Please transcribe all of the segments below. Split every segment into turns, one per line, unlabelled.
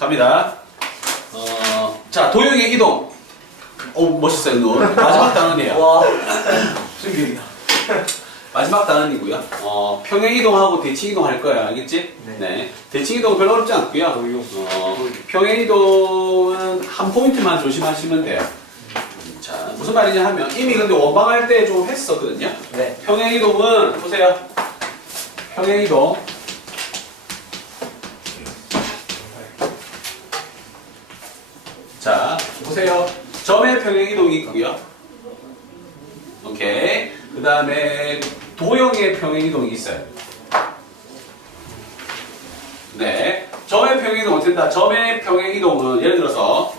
갑니다. 어, 자, 도형의 이동. 오, 멋있어요, 눈. 마지막 단원이에요.
와.
충격이다. 마지막 단원이고요. 어, 평행 이동하고 대칭 이동 할 거야. 알겠지?
네.
대칭 이동 별로 어렵지 않고요. 어, 평행 이동은 한 포인트만 조심하시면 돼요. 자, 무슨 말이냐 하면 이미 근데 원방할 때 좀 했었거든요.
네.
평행 이동은 보세요. 평행 이동. 자, 보세요. 점의 평행 이동이 있고요. 오케이. 그 다음에 도형의 평행 이동이 있어요. 네. 점의 평행 이동 어떻게 된다? 점의 평행 이동은 예를 들어서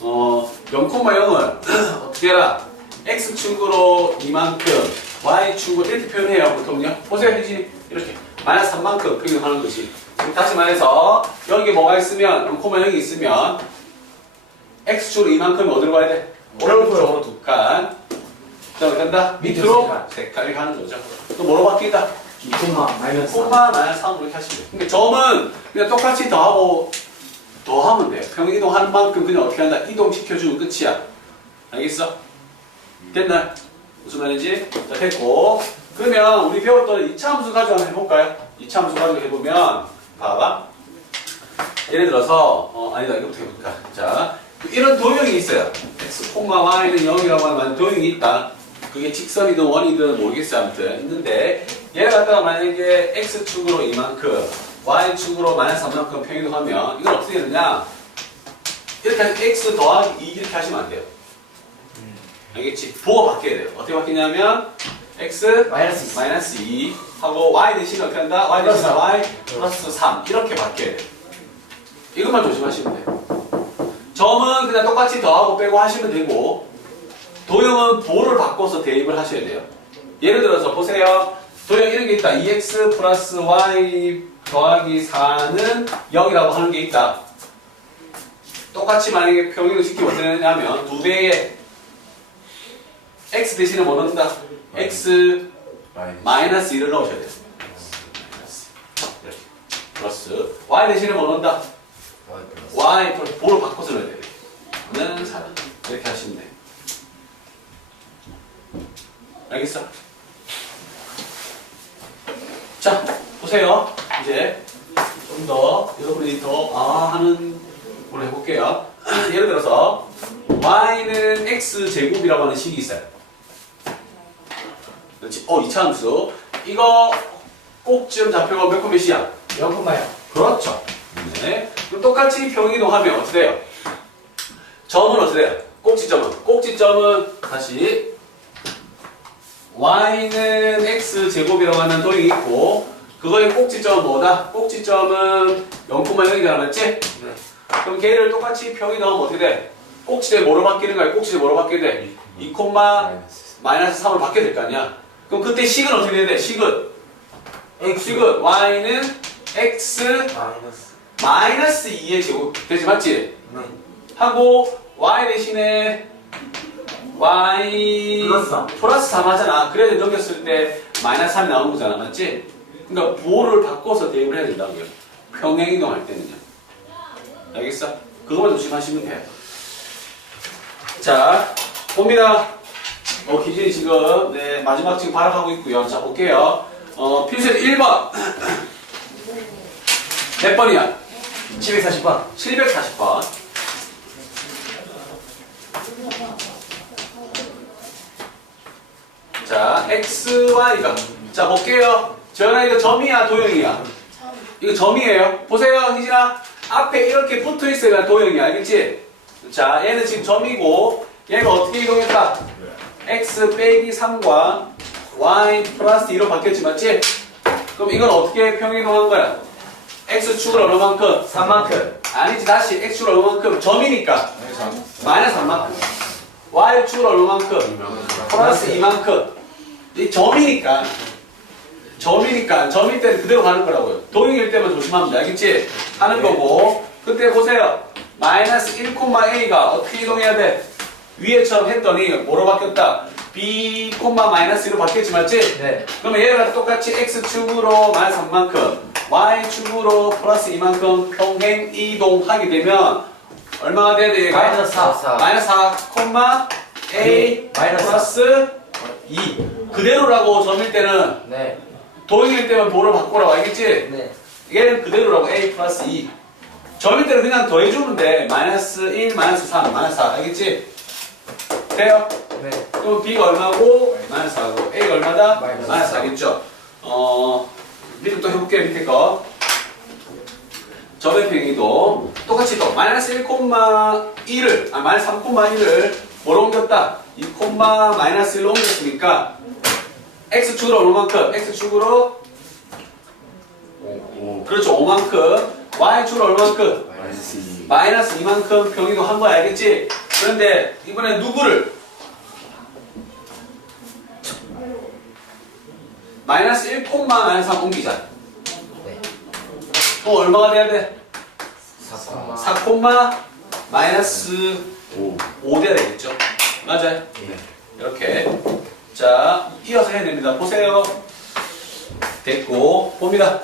어, 0,0을 어떻게 해라? x축으로 이만큼, y축으로 이렇게 표현해요, 보통요. 보세요, 혜진이. 이렇게. 마이너스 3만큼 표현하는 것이. 다시 말해서, 여기 뭐가 있으면, 0,0이 있으면, x축으로 이만큼이 어디로 가야 돼? 오른쪽으로 두 칸. 그 다음에 간다? 밑으로 세 칸이 가는 거죠. 또 뭐로 바뀐다?
2콤마 마이너스
콤마 마이너스 3으로 이렇게 하시면 돼요. 근데 점은 그냥 똑같이 더하고 더하면 돼요. 평행 이동하는 만큼 그냥 어떻게 한다? 이동시켜주면 끝이야. 알겠어? 됐나? 무슨 말인지? 자, 됐고. 그러면 우리 배웠던 2차 함수 가지고 한번 해볼까요? 2차 함수 가지고 해보면, 봐봐. 예를 들어서, 어, 아니다, 이거부터 해볼까. 자, 이런 도형이 있어요. x, y는 0이라고 하는 도형이 있다. 그게 직선이든 원이든 모르겠어요. 아무튼. 있는데, 얘를 갖다가 만약에 x축으로 이만큼, y축으로 마이너스 3만큼 평이동하면, 이건 어떻게 되느냐? 이렇게 하시 x 더하기 2 이렇게 하시면 안 돼요. 알겠지? 부호가 바뀌어야 돼요. 어떻게 바뀌냐면, x
마이너스 2
마이너스 2 하고 y 대신 어떻게 한다? y 대신 y 플러스 3 이렇게 바뀌어야 돼요. 이것만 조심하시면 돼요. 점은 그냥 똑같이 더하고 빼고 하시면 되고 도형은 부호를 바꿔서 대입을 하셔야 돼요. 예를 들어서 보세요. 도형 이런 게 있다. 2x 플러스 y 더하기 4는 0이라고 하는 게 있다. 똑같이 만약에 평행을 시키면 어떻게 되냐면 두 배의 x 대신에 뭐 넣는다? x 마이너스 1을 넣으셔야 돼요. 이렇게. 플러스 y 대신에 뭐 넣는다? y 플러스 볼을 바꿔서 넣어야 돼요. 는 4. 이렇게 하시면 돼요. 알겠어? 자, 보세요. 이제 좀 더 여러분이 더 아 하는 걸 해볼게요. 예를 들어서 y는 x 제곱이라고 하는 식이 있어요. 그렇지? 어, 이차 함수. 이거 꼭지점 좌표가 몇콤 몇이야?
0콤마요
그렇죠. 네. 그럼 똑같이 평이동하면 어떻게 돼요? 점은 어떻게 돼요? 꼭지점은. 꼭지점은 다시 y는 x 제곱이라고 하는 도형이 있고 그거의 꼭지점은 뭐다? 꼭지점은 0,0이잖아 맞지?
네.
그럼 걔를 똑같이 평이 넣으면 어떻게 돼? 꼭지대 뭐로 바뀌는 거야? 꼭지대 뭐로 바뀌게 돼? 2, 마이너스 3으로 바뀌게 될 거 아니야? 그럼 그때 식은 어떻게 돼야 돼? 식은 식은 y는 x
마이너스
마이너스 2의 제곱 되지 맞지?
네
하고 y 대신에 y
플러스 삼.
플러스 3 하잖아. 그래서 넘겼을 때 마이너스 3이 나오는 거잖아. 맞지? 그러니까 부호를 바꿔서 대입을 해야 된다고요. 평행 이동할 때는요. 알겠어? 그거만 조심하시면 돼요. 자, 봅니다. 어, 기준이 지금 네, 마지막 지금 발악하고 있고요. 자, 볼게요. 어, 필수에서 1번. 몇 번이야?
740번
740번. 자, x, y가. 자, 볼게요. 전화 이거 점이야, 도형이야? 이거 점이에요. 보세요, 희진아. 앞에 이렇게 붙어 있어야 도형이야. 알겠지? 자, 얘는 지금 점이고, 얘가 어떻게 이동했다? x 빼기 3과 y 플러스 2로 바뀌었지, 맞지? 그럼 이건 어떻게 평이동한 거야? x축을 얼마만큼?
3만큼
아니지 다시 x축을 얼마만큼 점이니까 마이너스 3만큼 y축을 얼마만큼 플러스 2만큼 이 점이니까 점이니까 점일 때는 그대로 가는 거라고요 도형일 때만 조심하면 돼 알겠지? 하는 거고 그때 보세요 마이너스 1,a가 어떻게 이동해야 돼? 위에처럼 했더니 뭐로 바뀌었다? b 마이너스 1로 바뀌었지 맞지?
네.
그러면 얘가 똑같이 x축으로 마이너스 3만큼 y축으로 플러스 2만큼 평행 이동하게 되면 얼마가 돼야 돼 얘가?
마이너스 4.
사.
마이너스 4 콤마 a
마이너스
플러스 2 그대로라고 점일 때는
네.
도형일 때만 도를 바꾸라고 알겠지?
네.
얘는 그대로라고 a 플러스 2 점일 때는 그냥 더해주면 돼 마이너스 1 마이너스 3 마이너스 4 알겠지? 돼요?
네.
그럼 b가 얼마고? 마이너스 4고 a가 얼마다?
마이너스
마이너스 4겠죠? 어 밑에 또 해볼게요 밑에 거 점의 평이도 똑같이 또 마이너스 1 콤마 1을 아 마이너스 3 콤마 1을 뭐로 옮겼다? 2 콤마 마이너스 1로 옮겼으니까 x축으로 얼마만큼? x축으로 그렇죠 5만큼 y축으로 얼마만큼?
마이너스 2.
마이너스 2만큼 평이도 한 거야 알겠지? 그런데 이번에 누구를 마이너스 1 콤마 마이너스 3 옮기자
네.
또 얼마가 돼야 돼?
4콤마.
4 콤마 마이너스
5.
5 돼야 되겠죠? 맞아요?
네.
이렇게 자 이어서 해야 됩니다. 보세요. 됐고 봅니다